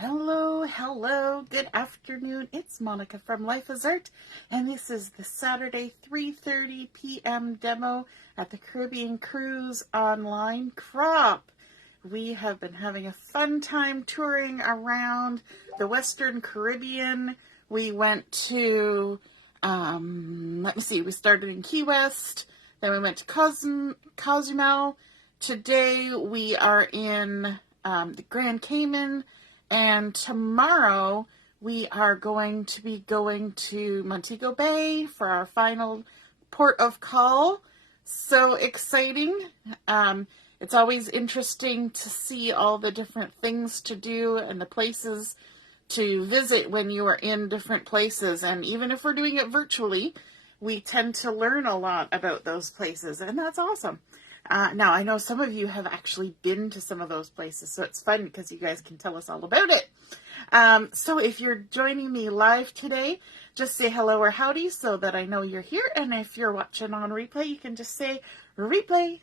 Hello, hello, good afternoon. It's Monica from Life is Art, and this is the Saturday 3:30 p.m. demo at the Caribbean Cruise Online Crop. We have been having a fun time touring around the Western Caribbean. We went to, we started in Key West, then we went to Cozumel. Today we are in the Grand Cayman. And tomorrow we are going to be going to Montego Bay for our final port of call. So exciting. It's always interesting to see all the different things to do and the places to visit when you are in different places. And even if we're doing it virtually, we tend to learn a lot about those places. And that's awesome. Now, I know some of you have actually been to some of those places, so it's fun because you guys can tell us all about it. So if you're joining me live today, just say hello or howdy so that I know you're here. And if you're watching on replay, you can just say replay.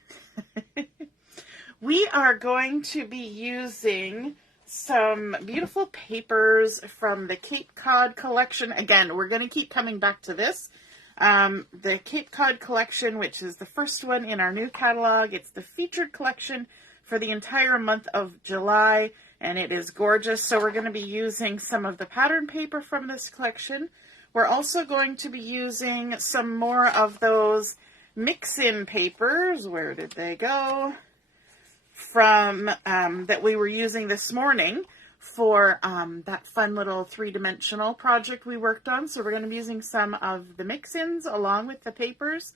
We are going to be using some beautiful papers from the Cape Cod collection. Again, we're going to keep coming back to this. The Cape Cod collection, which is the first one in our new catalog. It's the featured collection for the entire month of July, and it is gorgeous. So we're going to be using some of the pattern paper from this collection. We're also going to be using some more of those mix-in papers. Where did they go? From that we were using this morning for that fun little three-dimensional project we worked on. So we're going to be using some of the mix-ins along with the papers.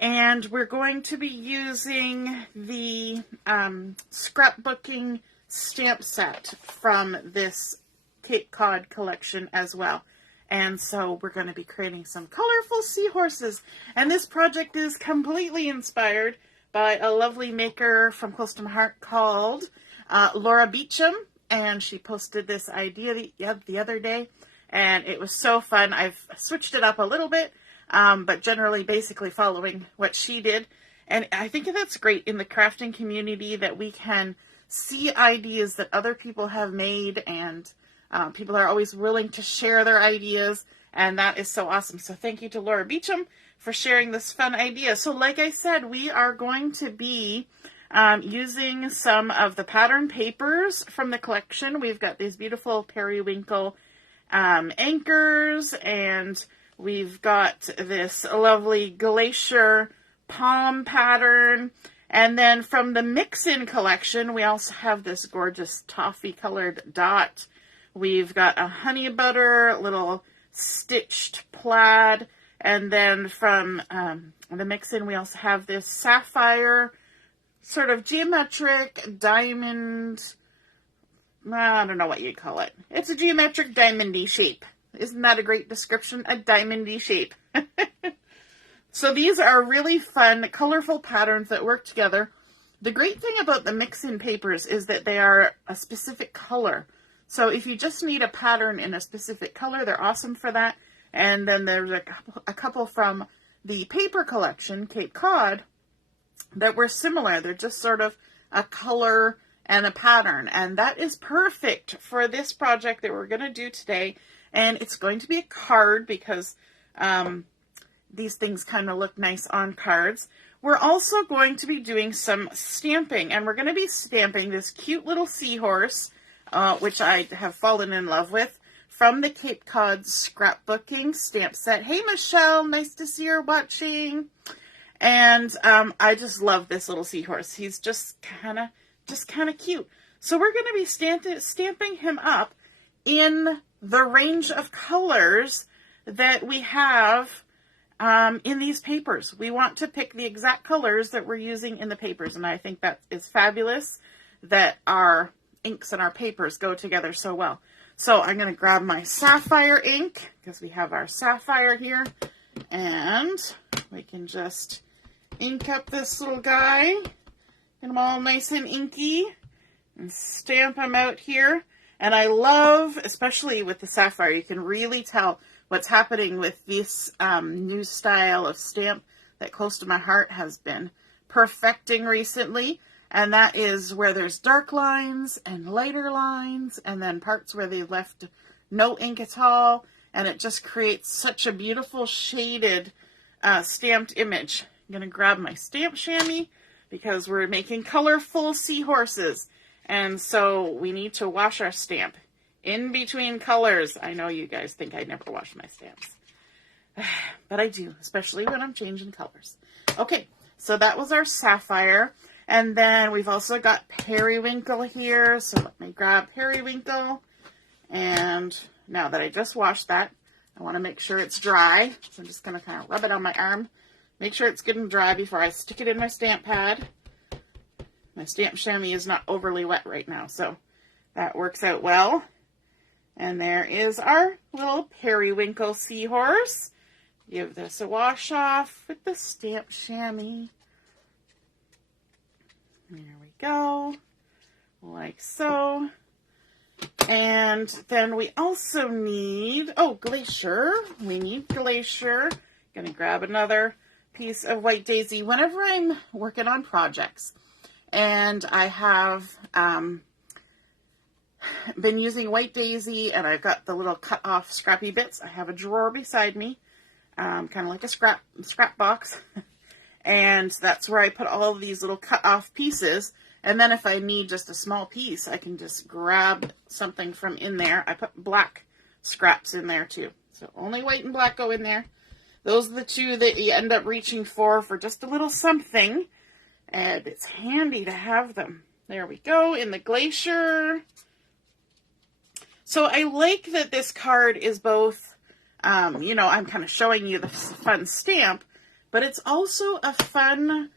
And we're going to be using the scrapbooking stamp set from this Cape Cod collection as well. And so we're going to be creating some colorful seahorses. And this project is completely inspired by a lovely maker from close to my heart called Laura Beacham. And she posted this idea the other day, and it was so fun. I've switched it up a little bit, but generally basically following what she did. And I think that's great in the crafting community that we can see ideas that other people have made, and people are always willing to share their ideas, and that is so awesome. So thank you to Laura Beacham for sharing this fun idea. So like I said, we are going to be using some of the pattern papers from the collection. We've got these beautiful Periwinkle anchors, and we've got this lovely Glacier palm pattern. And then from the mix-in collection, we also have this gorgeous toffee colored dot. We've got a honey butter, little stitched plaid. And then from the mix-in, we also have this sapphire sort of geometric diamond, I don't know what you'd call it. It's a geometric diamondy shape. Isn't that a great description? A diamondy shape. So these are really fun, colorful patterns that work together. The great thing about the mix-in papers is that they are a specific color. So if you just need a pattern in a specific color, they're awesome for that. And then there's a couple from the paper collection, Cape Cod, that were similar. They're just sort of a color and a pattern. And that is perfect for this project that we're going to do today. And it's going to be a card because these things kind of look nice on cards. We're also going to be doing some stamping. And we're going to be stamping this cute little seahorse, which I have fallen in love with, from the Cape Cod Scrapbooking stamp set. Hey, Michelle, nice to see you're watching. And I just love this little seahorse. He's just kind of cute. So we're going to be stamping him up in the range of colors that we have in these papers. We want to pick the exact colors that we're using in the papers, and I think that is fabulous that our inks and our papers go together so well. So I'm going to grab my Sapphire ink, because we have our Sapphire here, and we can just ink up this little guy, get him all nice and inky, and stamp him out here. And I love, especially with the Sapphire, you can really tell what's happening with this new style of stamp that Close to My Heart has been perfecting recently. And that is where there's dark lines and lighter lines, and then parts where they left no ink at all. And it just creates such a beautiful shaded stamped image. I'm going to grab my stamp chamois because we're making colorful seahorses. And so we need to wash our stamp in between colors. I know you guys think I never wash my stamps, but I do, especially when I'm changing colors. Okay, so that was our Sapphire. And then we've also got Periwinkle here. So let me grab Periwinkle. And now that I just washed that, I want to make sure it's dry. So I'm just going to kind of rub it on my arm. Make sure it's getting dry before I stick it in my stamp pad. My stamp chamois is not overly wet right now, so that works out well. And there is our little Periwinkle seahorse. Give this a wash off with the stamp chamois. There we go, like so. And then we also need, Glacier. We need Glacier. Gonna grab another piece of White Daisy. Whenever I'm working on projects and I have been using White Daisy and I've got the little cut off scrappy bits, I have a drawer beside me, kind of like a scrap box. And that's where I put all of these little cut off pieces. And then if I need just a small piece, I can just grab something from in there. I put black scraps in there too. So only white and black go in there. Those are the two that you end up reaching for just a little something. And it's handy to have them. There we go, in the Glacier. So I like that this card is both, I'm kind of showing you the fun stamp, but it's also a fun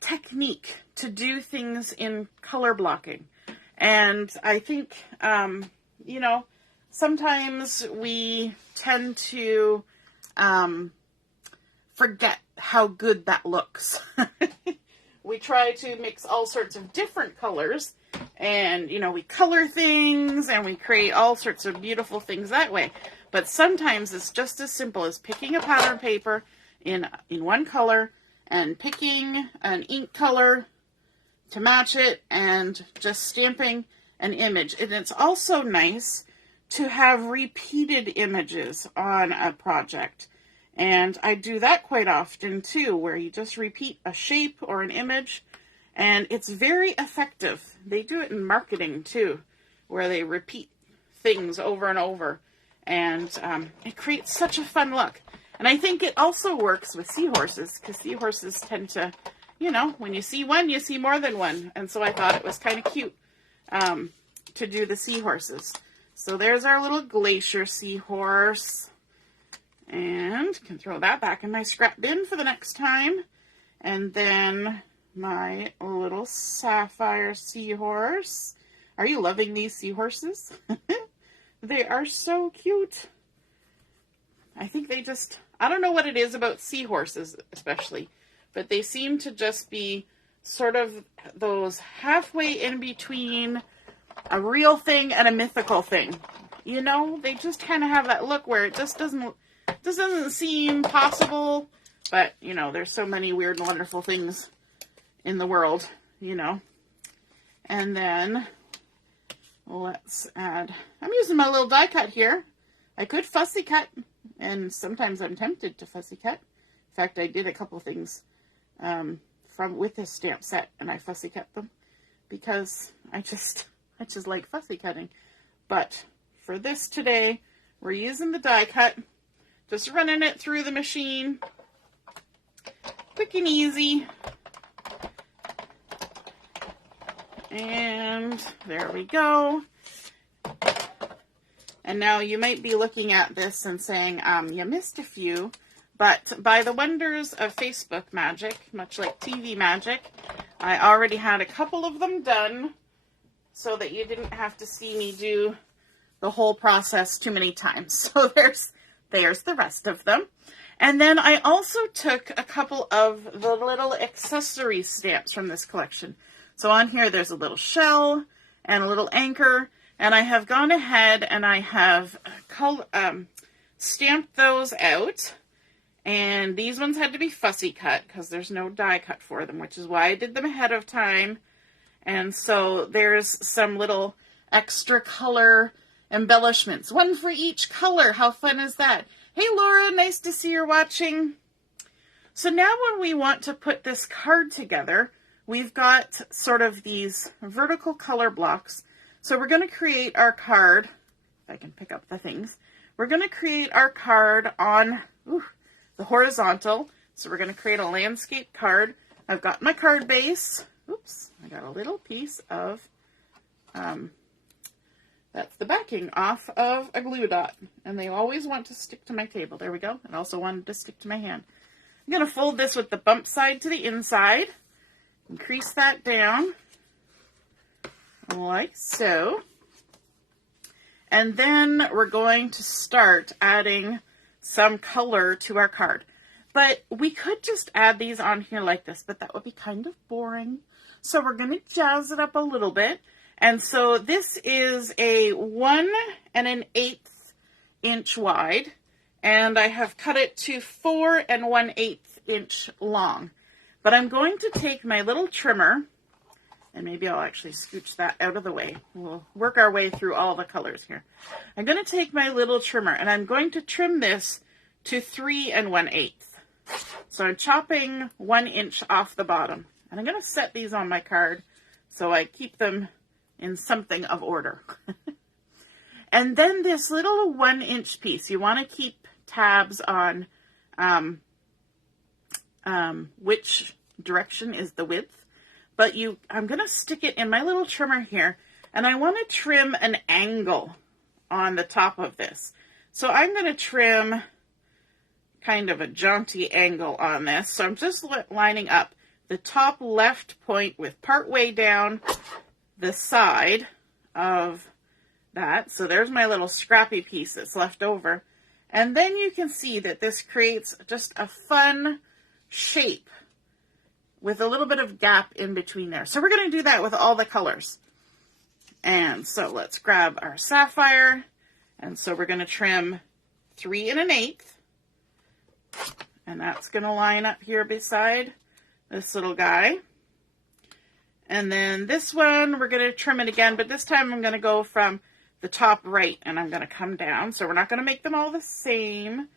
technique to do things in color blocking. And I think, sometimes we tend to forget how good that looks. We try to mix all sorts of different colors and, we color things and we create all sorts of beautiful things that way. But sometimes it's just as simple as picking a pattern paper in one color and picking an ink color to match it and just stamping an image. And it's also nice to have repeated images on a project. And I do that quite often too, where you just repeat a shape or an image, and it's very effective. They do it in marketing too, where they repeat things over and over. And it creates such a fun look. And I think it also works with seahorses, because seahorses tend to, when you see one, you see more than one. And so I thought it was kind of cute to do the seahorses. So there's our little Glacier seahorse. And can throw that back in my scrap bin for the next time. And then my little Sapphire seahorse. Are you loving these seahorses? They are so cute. I think I don't know what it is about seahorses especially, but they seem to just be sort of those halfway in between a real thing and a mythical thing. They just kind of have that look where it just doesn't seem possible, but, there's so many weird and wonderful things in the world, And then let's add, I'm using my little die cut here. I could fussy cut, and sometimes I'm tempted to fussy cut. In fact, I did a couple things with this stamp set, and I fussy cut them because I just like fussy cutting. But for this today, we're using the die cut, just running it through the machine, quick and easy. And there we go. And now you might be looking at this and saying, you missed a few, but by the wonders of Facebook magic, much like TV magic, I already had a couple of them done so that you didn't have to see me do the whole process too many times. So there's the rest of them. And then I also took a couple of the little accessory stamps from this collection. So on here, there's a little shell and a little anchor, and I have gone ahead and I have stamped those out And these ones had to be fussy cut because there's no die cut for them, which is why I did them ahead of time. And so there's some little extra color embellishments. One for each color. How fun is that? Hey, Laura, nice to see you're watching. So now when we want to put this card together, we've got sort of these vertical color blocks. So we're going to create our card. If I can pick up the things. We're going to create our card on the horizontal. So we're going to create a landscape card. I've got my card base. Oops, I got a little piece of, that's the backing off of a glue dot. And they always want to stick to my table. There we go. It also wanted to stick to my hand. I'm going to fold this with the bump side to the inside. Increase that down like so. And then we're going to start adding some color to our card. But we could just add these on here like this, but that would be kind of boring. So we're going to jazz it up a little bit. And so this is a 1 1/8 inch wide. And I have cut it to 4 1/8 inch long. But I'm going to take my little trimmer, and maybe I'll actually scooch that out of the way. We'll work our way through all the colors here. I'm going to take my little trimmer, and I'm going to trim this to 3 1/8. So I'm chopping 1 inch off the bottom. And I'm going to set these on my card so I keep them in something of order. And then this little 1 inch piece, you want to keep tabs on which direction is the width. But I'm going to stick it in my little trimmer here, and I want to trim an angle on the top of this. So I'm going to trim kind of a jaunty angle on this. So I'm just lining up the top left point with part way down the side of that. So there's my little scrappy piece that's left over. And then you can see that this creates just a fun shape with a little bit of gap in between there. So we're going to do that with all the colors. And so let's grab our Sapphire. And so we're going to trim 3 1/8. And that's going to line up here beside this little guy. And then this one, we're going to trim it again, but this time I'm going to go from the top right and I'm going to come down. So we're not going to make them all the same.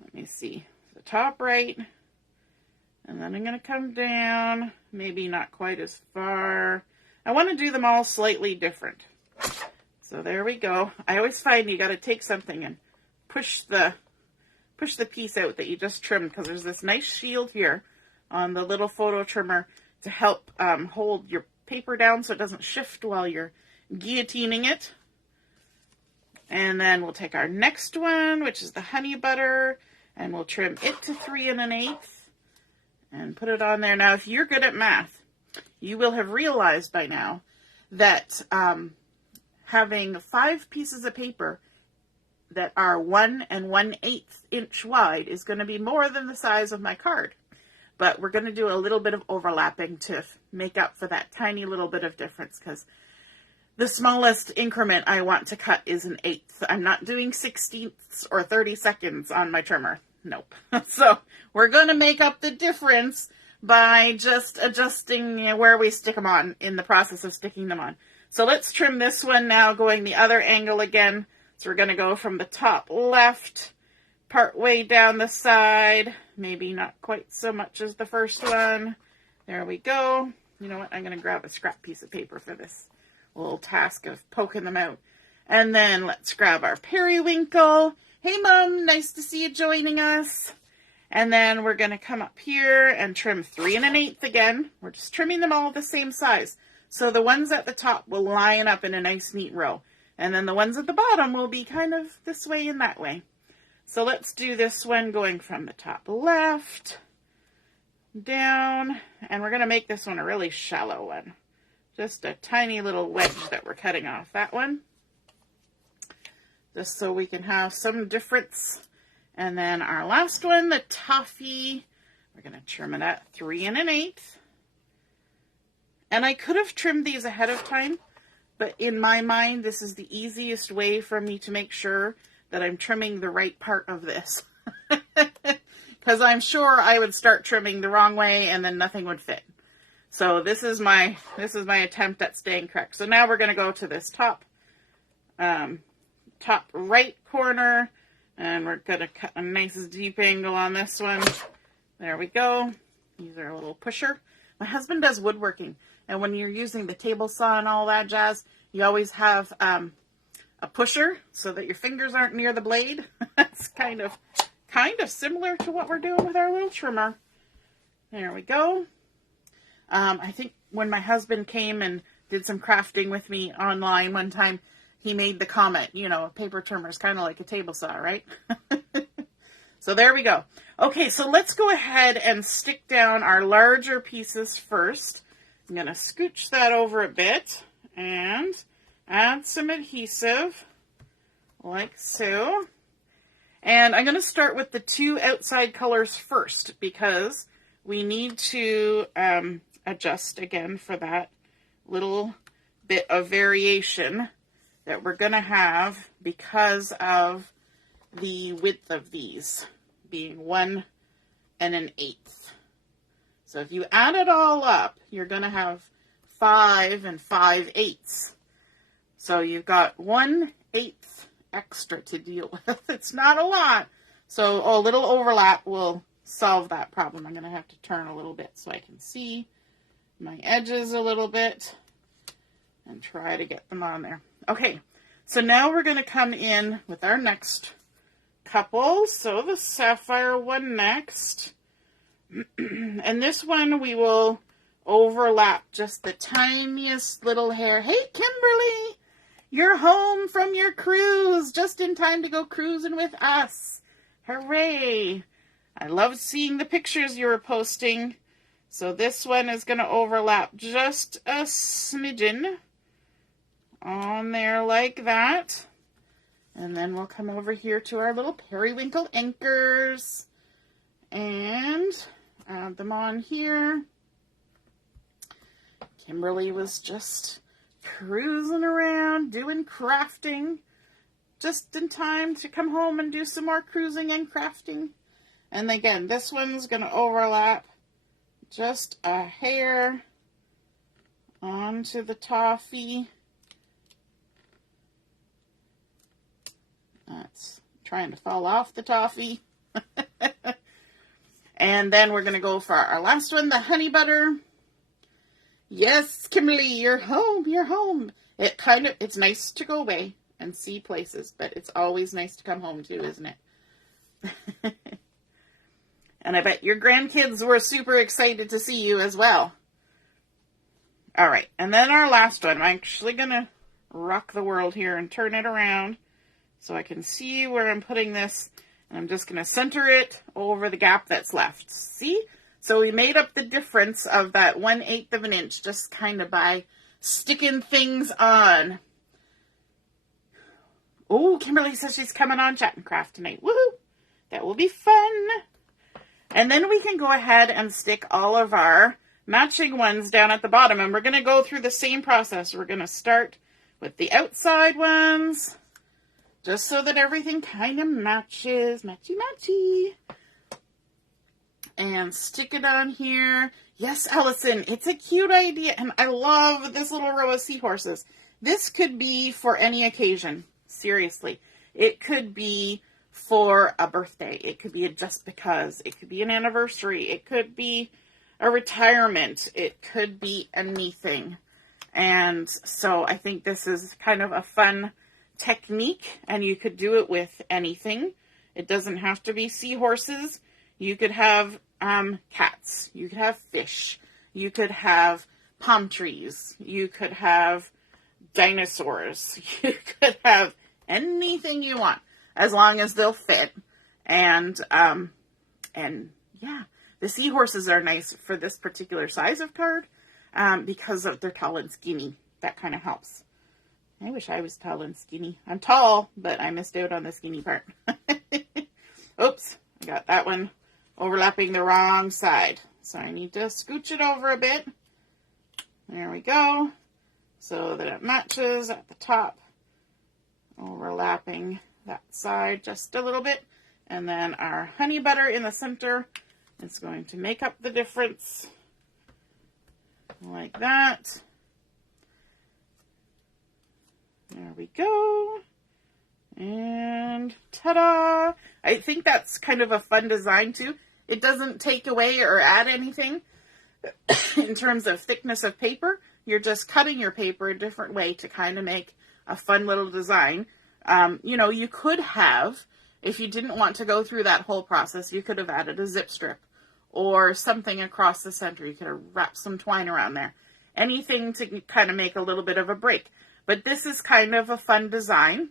Let me see. The top right. And then I'm going to come down, maybe not quite as far. I want to do them all slightly different. So there we go. I always find you got to take something and push the piece out that you just trimmed, because there's this nice shield here on the little photo trimmer to help hold your paper down so it doesn't shift while you're guillotining it. And then we'll take our next one, which is the honey butter, and we'll trim it to 3 1/8 and put it on there. Now, if you're good at math, you will have realized by now that having 5 pieces of paper that are 1 1/8 inch wide is going to be more than the size of my card. But we're going to do a little bit of overlapping to make up for that tiny little bit of difference, because the smallest increment I want to cut is 1/8. I'm not doing 16ths or 32nds on my trimmer. Nope. So we're going to make up the difference by just adjusting where we stick them on in the process of sticking them on. So let's trim this one now, going the other angle again. So we're going to go from the top left, part way down the side, maybe not quite so much as the first one. There we go. You know what? I'm going to grab a scrap piece of paper for this little task of poking them out. And then let's grab our periwinkle. Hey, Mom, nice to see you joining us. And then we're going to come up here and trim 3 1/8 again. We're just trimming them all the same size. So the ones at the top will line up in a nice, neat row. And then the ones at the bottom will be kind of this way and that way. So let's do this one going from the top left down. And we're going to make this one a really shallow one. Just a tiny little wedge that we're cutting off that one. Just so we can have some difference. And then our last one, the Toffee, we're going to trim it at 3 1/8. And I could have trimmed these ahead of time, but in my mind, this is the easiest way for me to make sure that I'm trimming the right part of this. Because I'm sure I would start trimming the wrong way and then nothing would fit. So this is my attempt at staying correct. So now we're going to go to this top right corner, and we're going to cut a nice deep angle on this one. There we go. Use our little pusher. My husband does woodworking, and when you're using the table saw and all that jazz, you always have a pusher so that your fingers aren't near the blade. It's kind of similar to what we're doing with our little trimmer. There we go. I think when my husband came and did some crafting with me online one time, he made the comment, you know, a paper trimmer is kind of like a table saw, right? So there we go. Okay, so let's go ahead and stick down our larger pieces first. I'm going to scooch that over a bit and add some adhesive like so. And I'm going to start with the two outside colors first because we need to adjust again for that little bit of variation that we're going to have because of the width of these being 1 1/8. So if you add it all up, you're going to have 5 5/8. So you've got 1/8 extra to deal with. It's not a lot. So a little overlap will solve that problem. I'm going to have to turn a little bit so I can see my edges a little bit and try to get them on there. Okay, so now we're going to come in with our next couple. So the Sapphire one next. And this one we will overlap just the tiniest little hair. Hey, Kimberly, you're home from your cruise just in time to go cruising with us. Hooray. I love seeing the pictures you were posting. So this one is going to overlap just a smidgen on there like that. And then we'll come over here to our little periwinkle anchors and add them on here. Kimberly was just cruising around doing crafting just in time to come home and do some more cruising and crafting. And again, this one's going to overlap just a hair onto the toffee. That's trying to fall off the toffee. And then we're going to go for our last one, the honey butter. Yes, Kimberly, you're home, you're home. It's nice to go away and see places, but it's always nice to come home too, isn't it? And I bet your grandkids were super excited to see you as well. All right, and then our last one. I'm actually going to rock the world here and turn it around so I can see where I'm putting this. And I'm just going to center it over the gap that's left. See? So we made up the difference of that 1/8 of an inch just kind of by sticking things on. Oh, Kimberly says she's coming on Chat and Craft tonight. Woohoo! That will be fun. And then we can go ahead and stick all of our matching ones down at the bottom. And we're going to go through the same process. We're going to start with the outside ones, just so that everything kind of matches. Matchy-matchy. And stick it on here. Yes, Allison, it's a cute idea. And I love this little row of seahorses. This could be for any occasion. Seriously. It could be for a birthday. It could be a just because. It could be an anniversary. It could be a retirement. It could be anything. And so I think this is kind of a fun technique, and you could do it with anything. It doesn't have to be seahorses. You could have cats. You could have fish. You could have palm trees. You could have dinosaurs. You could have anything you want, as long as they'll fit. And yeah, the seahorses are nice for this particular size of card because they're tall and skinny. That kind of helps. I wish I was tall and skinny. I'm tall, but I missed out on the skinny part. Oops, I got that one overlapping the wrong side. So I need to scooch it over a bit. There we go. So that it matches at the top. Overlapping that side just a little bit. And then our honey butter in the center is going to make up the difference. Like that. There we go. And ta-da! I think that's kind of a fun design too. It doesn't take away or add anything in terms of thickness of paper. You're just cutting your paper a different way to kind of make a fun little design. You know, you could have, if you didn't want to go through that whole process, you could have added a zip strip or something across the center. You could have wrapped some twine around there. Anything to kind of make a little bit of a break. But this is kind of a fun design.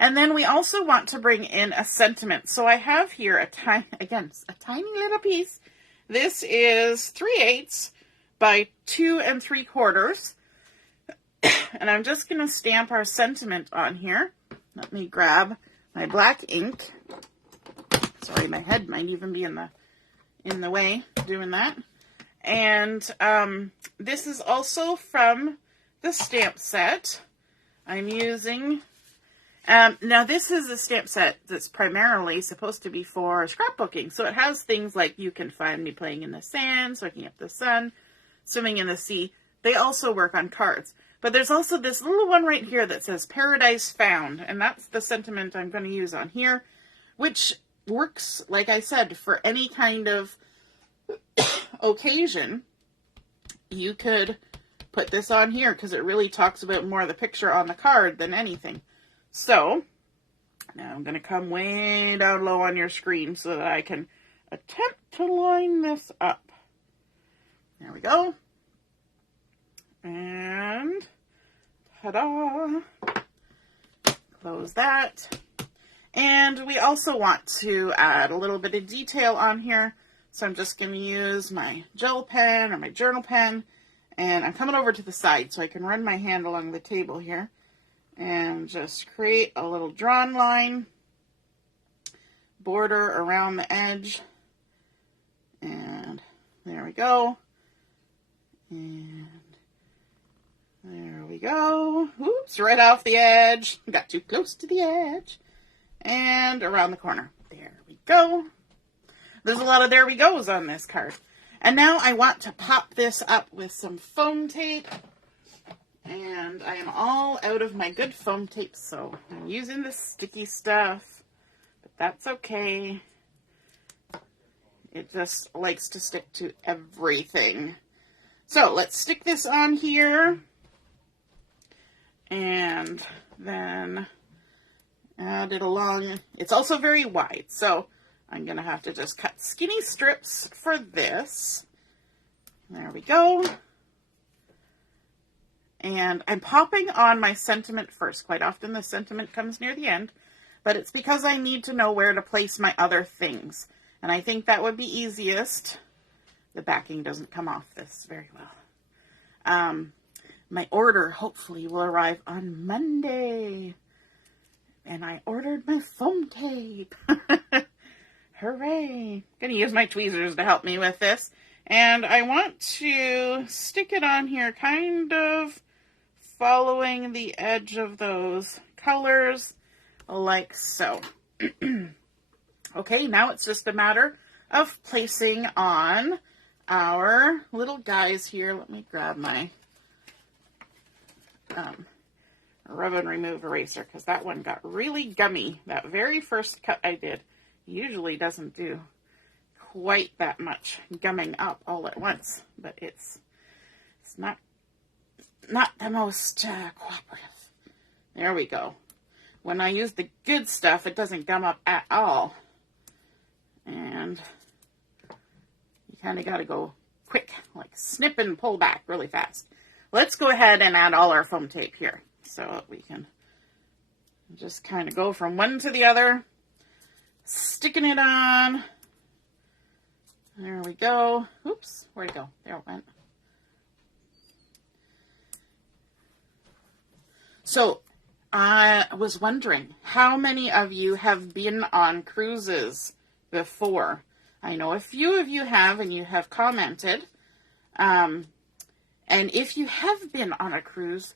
And then we also want to bring in a sentiment. So I have here a tiny little piece. This is 3/8 by 2 3/4. And I'm just going to stamp our sentiment on here. Let me grab my black ink. Sorry, my head might even be in the way doing that. And this is also from the stamp set. I'm using... now this is a stamp set that's primarily supposed to be for scrapbooking. So it has things like You Can Find Me Playing in the Sand, Soaking Up the Sun, Swimming in the Sea. They also work on cards. But there's also this little one right here that says Paradise Found. And that's the sentiment I'm going to use on here, which works, like I said, for any kind of occasion. You could put this on here because it really talks about more of the picture on the card than anything. So, now I'm going to come way down low on your screen so that I can attempt to line this up. There we go. And, ta-da! Close that. And we also want to add a little bit of detail on here. So I'm just going to use my gel pen or my journal pen. And I'm coming over to the side so I can run my hand along the table here. And just create a little drawn line, border around the edge, and there we go, and there we go. Oops, right off the edge, got too close to the edge, and around the corner. There we go. There's a lot of there we goes on this card. And now I want to pop this up with some foam tape. And I am all out of my good foam tape, so I'm using the sticky stuff, but that's okay. It just likes to stick to everything. So let's stick this on here, and then add it along. It's also very wide, so I'm going to have to just cut skinny strips for this. There we go. And I'm popping on my sentiment first. Quite often the sentiment comes near the end, but it's because I need to know where to place my other things. And I think that would be easiest. The backing doesn't come off this very well. My order hopefully will arrive on Monday. And I ordered my foam tape. Hooray. Gonna use my tweezers to help me with this. And I want to stick it on here kind of following the edge of those colors like so. Okay, now it's just a matter of placing on our little guys here. Let me grab my rub and remove eraser because that one got really gummy. That very first cut I did usually doesn't do quite that much gumming up all at once, but it's not the most cooperative. There we go. When I use the good stuff, it doesn't gum up at all. And you kind of got to go quick, like snip and pull back really fast. Let's go ahead and add all our foam tape here so we can just kind of go from one to the other, sticking it on. There we go. Oops, where'd it go? There it went. So, I was wondering, how many of you have been on cruises before? I know a few of you have, and you have commented. And if you have been on a cruise,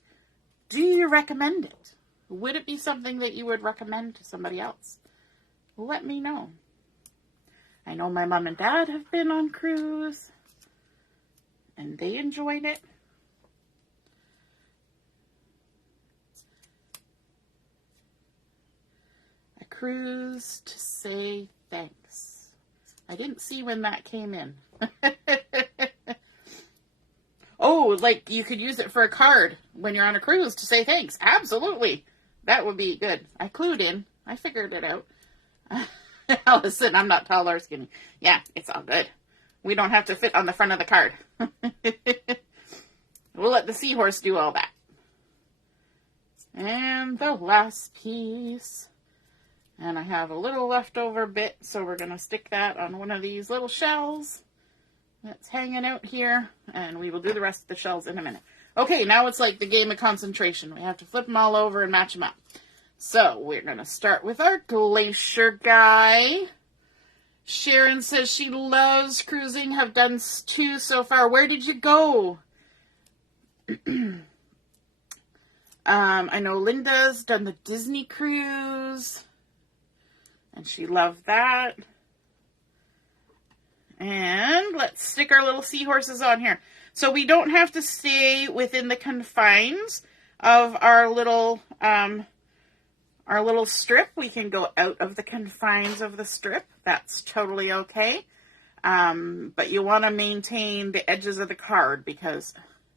do you recommend it? Would it be something that you would recommend to somebody else? let me know. I know my mom and dad have been on cruise and they enjoyed it. A cruise to say thanks. I didn't see when that came in. Oh, like you could use it for a card when you're on a cruise to say thanks. Absolutely. That would be good. I clued in. I figured it out. Allison, I'm not tall or skinny. Yeah, it's all good. We don't have to fit on the front of the card. We'll let the seahorse do all that. And the last piece. And I have a little leftover bit, so we're going to stick that on one of these little shells that's hanging out here, and we will do the rest of the shells in a minute. Okay, now it's like the game of concentration. We have to flip them all over and match them up. So we're going to start with our Glacier guy. Sharon says she loves cruising, have done 2 so far. Where did you go? I know Linda's done the Disney cruise, and she loved that. And let's stick our little seahorses on here. So we don't have to stay within the confines of our little strip. We can go out of the confines of the strip. That's totally okay. But you want to maintain the edges of the card because,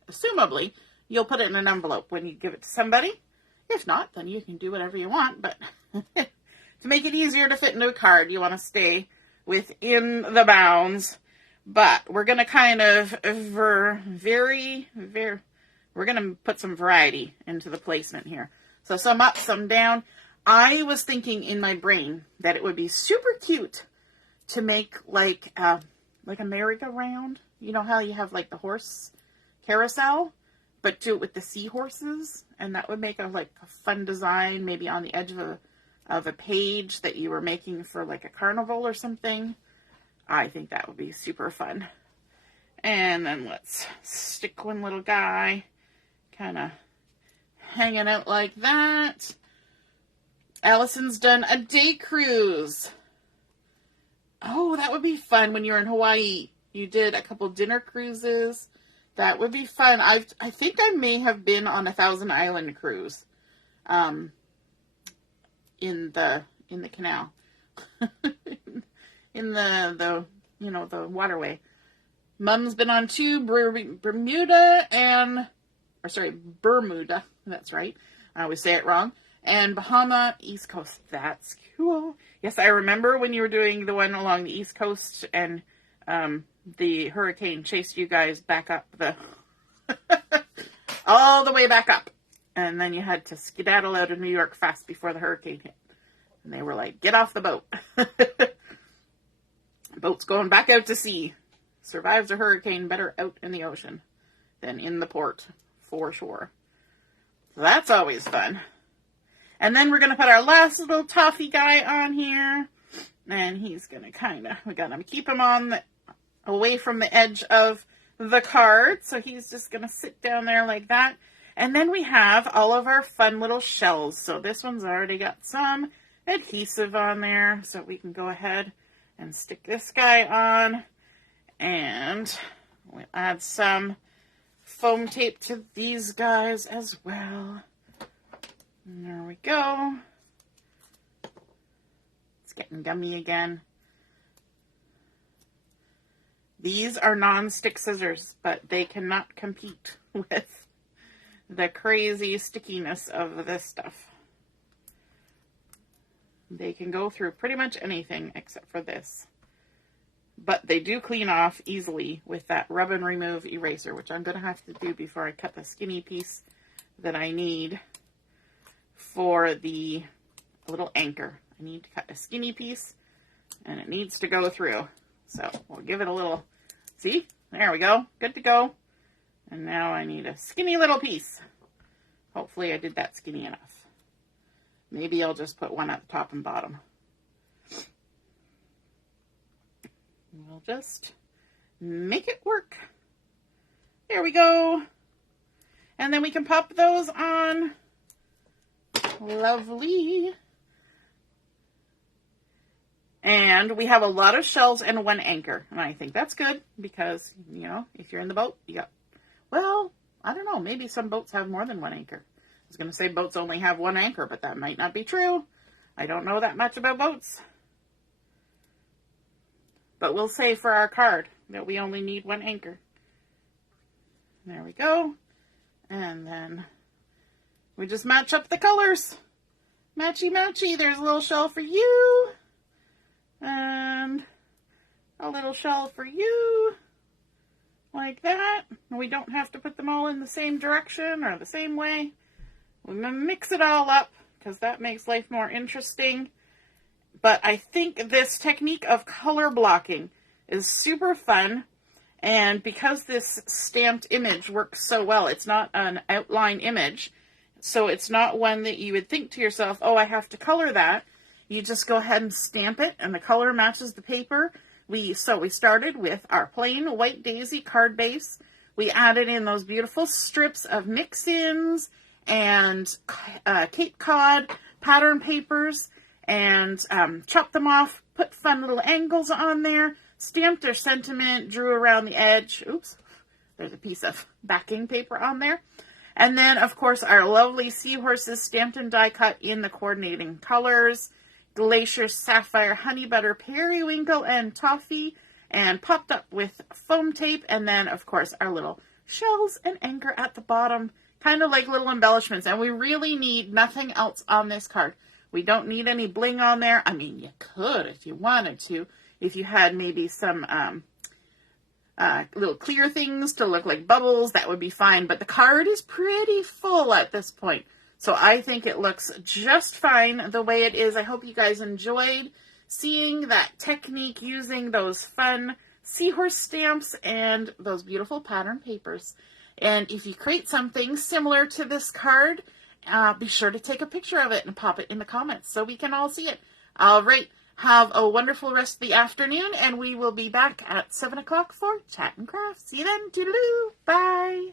assumably, you'll put it in an envelope when you give it to somebody. If not, then you can do whatever you want. But to make it easier to fit into a card, you want to stay within the bounds. But we're going to kind of we're going to put some variety into the placement here. So some up, some down. I was thinking in my brain that it would be super cute to make like a merry-go-round. You know how you have like the horse carousel, but do it with the seahorses, and that would make a fun design, maybe on the edge of a page that you were making for like a carnival or something. I think that would be super fun. And then let's stick one little guy kind of hanging out like that. Allison's done a day cruise. Oh, that would be fun when you're in Hawaii. You did a couple dinner cruises. That would be fun. I think I may have been on a Thousand Island cruise. In the canal. In the waterway. Mom's been on 2, Bermuda, that's right. I always say it wrong. And Bahama, East Coast. That's cool. Yes, I remember when you were doing the one along the East Coast and the hurricane chased you guys back up all the way back up. And then you had to skedaddle out of New York fast before the hurricane hit. And they were like, get off the boat. Boat's going back out to sea. Survives a hurricane better out in the ocean than in the port, for sure. So that's always fun. And then we're going to put our last little Toffee guy on here. And he's going to we're going to keep him away from the edge of the card. So he's just going to sit down there like that. And then we have all of our fun little shells. So this one's already got some adhesive on there. So we can go ahead and stick this guy on. And we'll add some foam tape to these guys as well. And there we go. It's getting gummy again. These are non-stick scissors, but they cannot compete with the crazy stickiness of this stuff. They can go through pretty much anything except for this. But they do clean off easily with that rub and remove eraser, which I'm going to have to do before I cut the skinny piece that I need for the little anchor. I need to cut a skinny piece, and it needs to go through. So we'll give it a little, see? There we go. Good to go. And now I need a skinny little piece. Hopefully I did that skinny enough. Maybe I'll just put one at the top and bottom. We'll just make it work. There we go. And then we can pop those on. Lovely. And we have a lot of shells and one anchor. And I think that's good because, you know, if you're in the boat, you got, well, I don't know, maybe some boats have more than one anchor. I was going to say boats only have one anchor, but that might not be true. I don't know that much about boats. But we'll say for our card that we only need one anchor. There we go. And then we just match up the colors. Matchy matchy. There's a little shell for you. And a little shell for you. Like that. We don't have to put them all in the same direction or the same way. We mix it all up because that makes life more interesting. But I think this technique of color blocking is super fun. And because this stamped image works so well, it's not an outline image. So it's not one that you would think to yourself, oh, I have to color that. You just go ahead and stamp it, and the color matches the paper. So we started with our plain white daisy card base. We added in those beautiful strips of mix-ins and Cape Cod pattern papers, and chopped them off, put fun little angles on there, stamped our sentiment, drew around the edge. Oops, there's a piece of backing paper on there. And then, of course, our lovely seahorses stamped and die cut in the coordinating colors. Glacier, Sapphire, Honey Butter, Periwinkle, and Toffee, and popped up with foam tape. And then, of course, our little shells and anchor at the bottom, kind of like little embellishments. And we really need nothing else on this card. We don't need any bling on there. I mean, you could if you wanted to. If you had maybe some little clear things to look like bubbles, that would be fine. But the card is pretty full at this point. So I think it looks just fine the way it is. I hope you guys enjoyed seeing that technique using those fun seahorse stamps and those beautiful pattern papers. And if you create something similar to this card, be sure to take a picture of it and pop it in the comments so we can all see it. All right. Have a wonderful rest of the afternoon, and we will be back at 7 o'clock for Chat and Craft. See you then. Toodaloo. Bye.